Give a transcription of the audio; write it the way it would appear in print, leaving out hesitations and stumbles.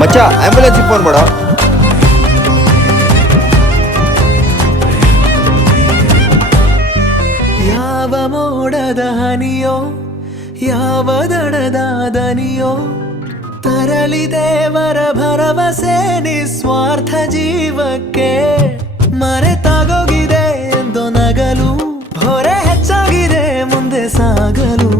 ಮಚ್ಚ ambulance phone ಮಾಡೋ. ಯಾವ ಮೋಡದ ಹನಿಯೋ ಯಾವ ದಡದ ದನಿಯೋ ತರಲಿ ದೇವರ ಭರವಸೆ ನಿಸ್ವಾರ್ಥ ಜೀವಕ್ಕೆ ಮರೆತಾಗೋಗಿದೆ ಎಂದು ನಗಲು ಹೊರೆ ಹೆಚ್ಚಾಗಿದೆ ಮುಂದೆ ಸಾಗಲು.